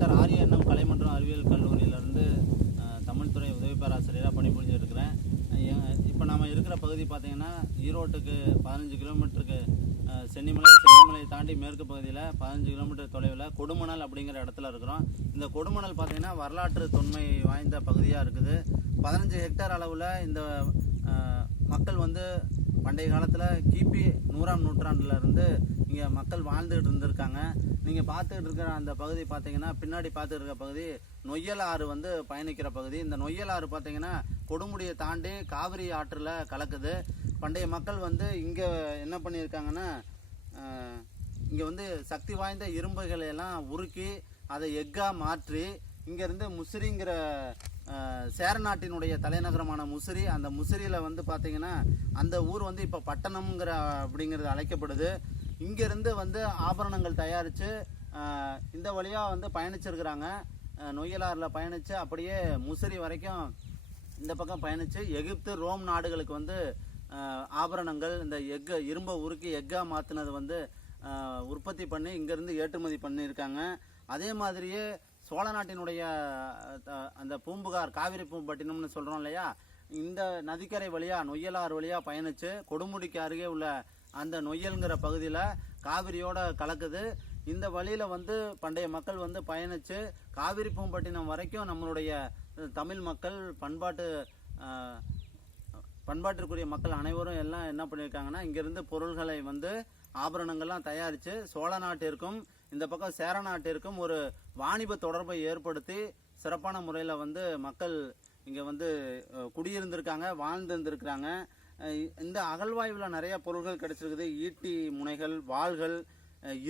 Doctor ஆர்என்எம் கலை மற்றும் அறிவியல் கல்லூரியிலேருந்து தமிழ்துறை உதவி பேராசிரியராக பணிபுரிஞ்சுட்டு இருக்கிறேன். இப்போ நம்ம இருக்கிற பகுதி பார்த்திங்கன்னா ஈரோட்டுக்கு 15 கிலோமீட்டருக்கு சென்னிமலை தாண்டி மேற்கு பகுதியில் 15 கிலோமீட்டர் தொலைவில் கொடுமணல் அப்படிங்கிற இடத்துல இருக்கிறோம். இந்த கொடுமணல் பார்த்திங்கன்னா வரலாற்று தொன்மை வாய்ந்த பகுதியாக இருக்குது. 15 ஹெக்டேர் அளவில் இந்த மக்கள் வந்து பண்டைய காலத்தில் கிபி 100ஆம் நூற்றாண்டுலேருந்து இங்கே மக்கள் வாழ்ந்துகிட்டு இருந்திருக்காங்க. நீங்கள் பார்த்துக்கிட்டு இருக்கிற அந்த பகுதி பார்த்தீங்கன்னா, பின்னாடி பார்த்துட்டு இருக்க பகுதி நொய்யல் ஆறு வந்து பயணிக்கிற பகுதி. இந்த நொய்யல் ஆறு பார்த்தீங்கன்னா கொடுமுடியை தாண்டி காவிரி ஆற்றில் கலக்குது. பண்டைய மக்கள் வந்து இங்கே என்ன பண்ணியிருக்காங்கன்னா, இங்கே வந்து சக்தி வாய்ந்த இரும்புகளை எல்லாம் உருக்கி அதை எக்காக மாற்றி இங்கேருந்து முசிறிங்கிற சேர நாட்டினுடைய தலைநகரமான முசிறி, அந்த முசிறியில் வந்து பார்த்திங்கன்னா அந்த ஊர் வந்து இப்போ பட்டணம்ங்கிற அப்படிங்கிறது அழைக்கப்படுது. இங்கேருந்து வந்து ஆபரணங்கள் தயாரித்து இந்த வழியாக வந்து பயணிச்சிருக்கிறாங்க. நொய்யலாறில் பயணித்து அப்படியே முசிறி வரைக்கும் இந்த பக்கம் பயணித்து எகிப்து ரோம் நாடுகளுக்கு வந்து ஆபரணங்கள் இந்த இரும்பை உருக்கி எக்காக மாற்றினது வந்து உற்பத்தி பண்ணி இங்கேருந்து ஏற்றுமதி பண்ணியிருக்காங்க. அதே மாதிரியே சோழ நாட்டினுடைய அந்த பூம்புகார் காவிரி பூம்பட்டினம்னு சொல்கிறோம் இல்லையா, இந்த நதிக்கரை வழியாக நொய்யலாறு வழியாக பயணித்து கொடுமுடிக்கு அருகே உள்ள அந்த நொய்யல்ங்கிற பகுதியில் காவிரியோட கலக்குது. இந்த வழியில் வந்து பண்டைய மக்கள் வந்து பயணித்து காவிரி பூம்பட்டினம் வரைக்கும் நம்மளுடைய தமிழ் மக்கள் பண்பாட்டிற்குரிய மக்கள் அனைவரும் எல்லாம் என்ன பண்ணியிருக்காங்கன்னா, இங்கேருந்து பொருள்களை வந்து ஆபரணங்கள்லாம் தயாரித்து சோழ நாட்டிற்கும் இந்த பக்கம் சேர நாட்டிற்கும் ஒரு வாணிப தொடர்பை ஏற்படுத்தி சிறப்பான முறையில் வந்து மக்கள் இங்கே வந்து குடியிருந்திருக்காங்க, வாழ்ந்துருந்துருக்கிறாங்க. இந்த அகழ்வாய்வில் நிறைய பொருள்கள் கிடைச்சிருக்குது. ஈட்டி முனைகள், வாள்கள்,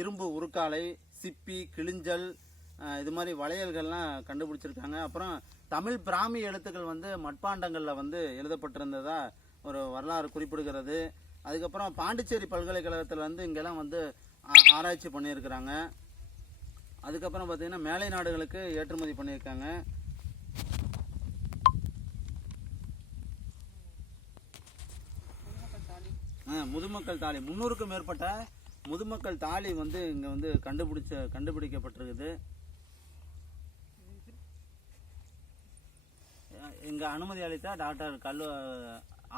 இரும்பு உருக்காலை, சிப்பி, கிளிஞ்சல், இது மாதிரி வளையல்கள்லாம் கண்டுபிடிச்சிருக்காங்க. அப்புறம் தமிழ் பிராமி எழுத்துக்கள் வந்து மட்பாண்டங்களில் வந்து எழுதப்பட்டிருந்ததா ஒரு வரலாறு குறிப்பிடுகிறது. அதுக்கப்புறம் பாண்டிச்சேரி பல்கலைக்கழகத்தில் வந்து இங்கெல்லாம் வந்து ஆராய்ச்சி பண்ணியிருக்கிறாங்க. அதுக்கப்புறம் பார்த்தீங்கன்னா மேலை நாடுகளுக்கு ஏற்றுமதி பண்ணியிருக்காங்க. முதுமக்கள் தாலி 300க்கும் மேற்பட்ட முதுமக்கள் தாலி வந்து இங்கே வந்து கண்டுபிடிக்கப்பட்டிருக்குது. இங்கே அனுமதி அளித்த டாக்டர்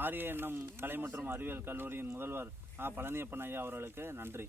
ஆர்என்எம் கலை மற்றும் அறிவியல் கல்லூரியின் முதல்வர் பழனியப்பன் ஐயா அவர்களுக்கு நன்றி.